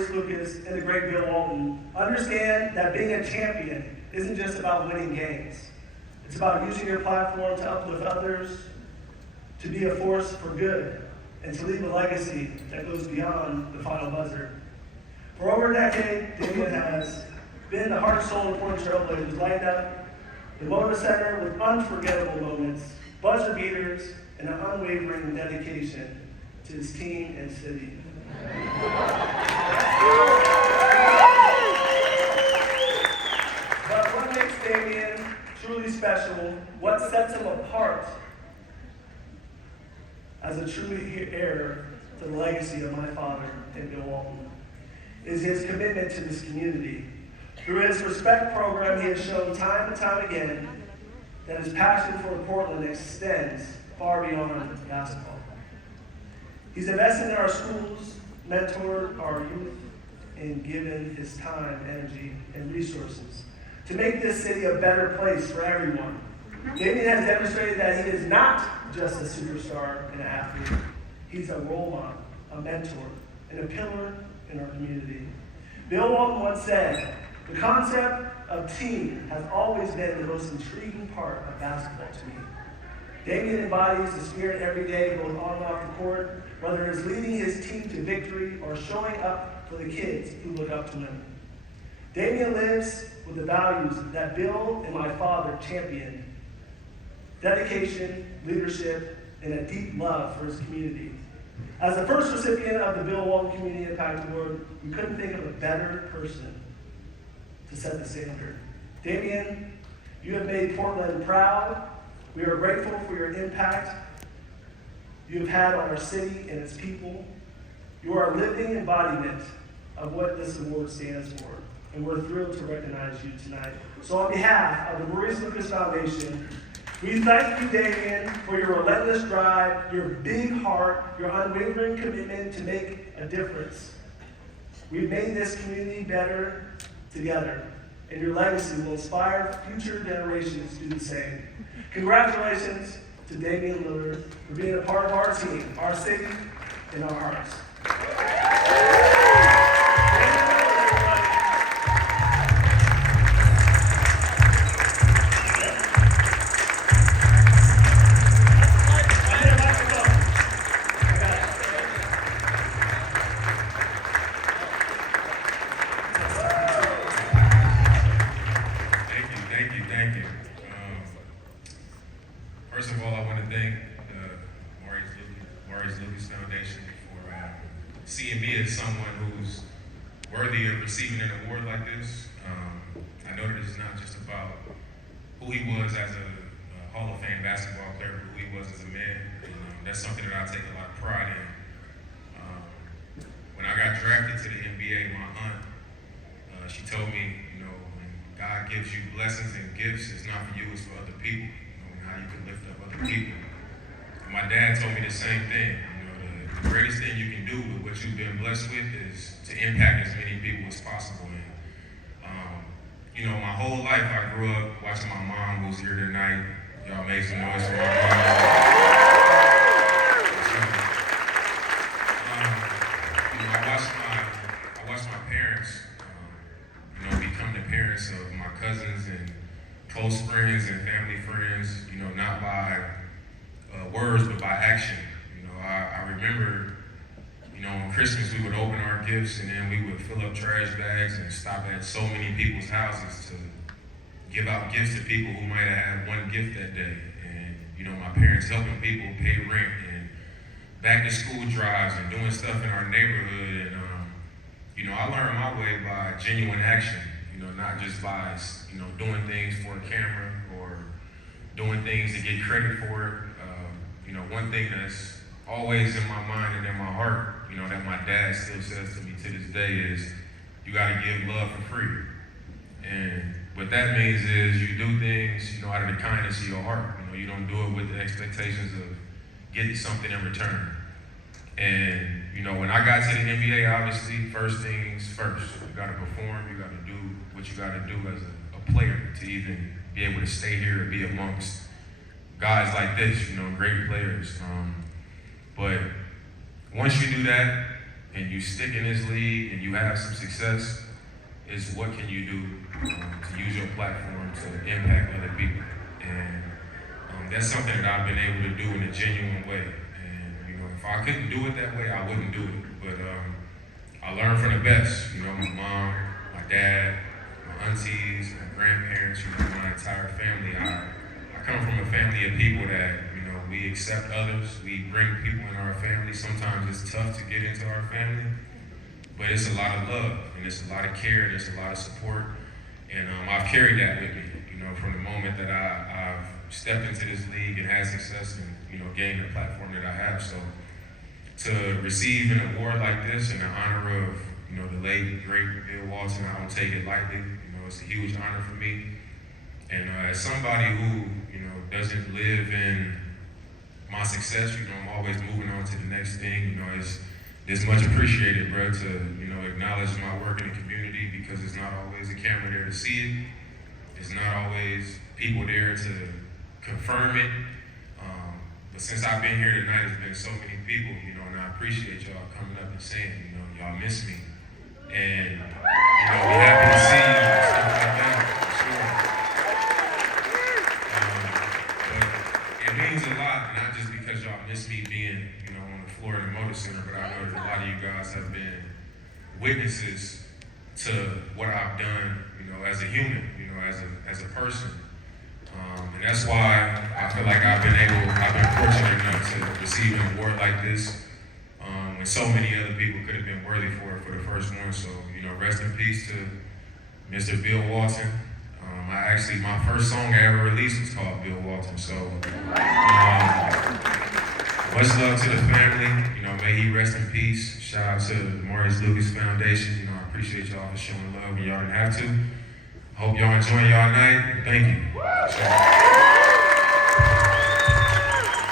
Maurice Lucas and the great Bill Walton understand that being a champion isn't just about winning games. It's about using your platform to uplift others, to be a force for good, and to leave a legacy that goes beyond the final buzzer. For over a decade, Damian has been the heart, soul, and Portland Trailblazers, lighting up the Motor Center with unforgettable moments, buzzer beaters, and an unwavering dedication to his team and city. But what makes Damian truly special, what sets him apart as a true heir to the legacy of my father and Bill Walton, is his commitment to this community. Through his Respect program, he has shown time and time again that his passion for Portland extends far beyond basketball. He's invested in our schools, mentored our youth, and given his time, energy, and resources to make this city a better place for everyone. Damian has demonstrated that he is not just a superstar and an athlete. He's a role model, a mentor, and a pillar in our community. Bill Walton once said, "The concept of team has always been the most intriguing part of basketball to me." Damian embodies the spirit every day, both on and off the court, whether it's leading his team to victory or showing up for the kids who look up to him. Damian lives with the values that Bill and my father championed: dedication, leadership, and a deep love for his community. As the first recipient of the Bill Walton Community Impact Award, we couldn't think of a better person to set the standard. Damian, you have made Portland proud. We are grateful for your impact you have had on our city and its people. You are a living embodiment of what this award stands for, and we're thrilled to recognize you tonight. So on behalf of the Maurice Lucas Foundation, we thank you, Damian, for your relentless drive, your big heart, your unwavering commitment to make a difference. We've made this community better together, and your legacy will inspire future generations to do the same. Congratulations to Damian Lillard for being a part of our team, our city, and our hearts. Thank you. First of all, I want to thank the Maurice Lucas Foundation for seeing me as someone who's worthy of receiving an award like this. I know that it's not just about who he was as a Hall of Fame basketball player, but who he was as a man. And, that's something that I take a lot of pride in. When I got drafted to the NBA, my aunt, she told me, God gives you blessings and gifts. It's not for you, it's for other people. And how you can lift up other people. And my dad told me the same thing. The greatest thing you can do with what you've been blessed with is to impact as many people as possible. And my whole life I grew up watching my mom, who's here tonight. Y'all make some noise for my mom. I watched my parents. Become the parents of my cousins and close friends and family friends, not by words, but by action. I remember, on Christmas we would open our gifts and then we would fill up trash bags and stop at so many people's houses to give out gifts to people who might have had one gift that day. And, my parents helping people pay rent and back to school drives and doing stuff in our neighborhood. And, I learned my way by genuine action. Not just by, doing things for a camera or doing things to get credit for it. One thing that's always in my mind and in my heart, that my dad still says to me to this day is, you gotta give love for free. And what that means is you do things, out of the kindness of your heart. You don't do it with the expectations of getting something in return. And, when I got to the NBA, obviously, first things first. You gotta perform, you gotta do what you gotta do as a player to even be able to stay here and be amongst guys like this, great players. But once you do that, and you stick in this league and you have some success, is what can you do to use your platform to impact other people. And that's something that I've been able to do in a genuine way. And if I couldn't do it that way, I wouldn't do it. But I learned from the best. My mom, my dad, my aunties, my grandparents, my entire family. I come from a family of people that, we accept others. We bring people in our family. Sometimes it's tough to get into our family, but it's a lot of love, and it's a lot of care, and it's a lot of support. And I've carried that with me, from the moment that I've stepped into this league and had success and, gained the platform that I have. So to receive an award like this in the honor of, the late, great Bill Walton, I don't take it lightly. It's a huge honor for me. And as somebody who, doesn't live in my success, I'm always moving on to the next thing. It's much appreciated, bro, to, acknowledge my work in the community, because it's not always a camera there to see it. It's not always people there to confirm it. But since I've been here tonight, there's been so many people, and I appreciate y'all coming up and saying, y'all miss me. And, we happy to see you and stuff like that, for sure. But it means a lot, not just because y'all miss me being, on the floor in the Motor Center, but I know that a lot of you guys have been witnesses to what I've done, as a human, as a person. And that's why I feel like I've been fortunate enough to receive an award like this, when so many other people could have been worthy for it for the first one. So, rest in peace to Mr. Bill Walton. My first song I ever released was called Bill Walton. So, much love to the family. May he rest in peace. Shout out to the Maurice Lucas Foundation. I appreciate y'all for showing love when y'all didn't have to. Hope y'all enjoy y'all night. Thank you.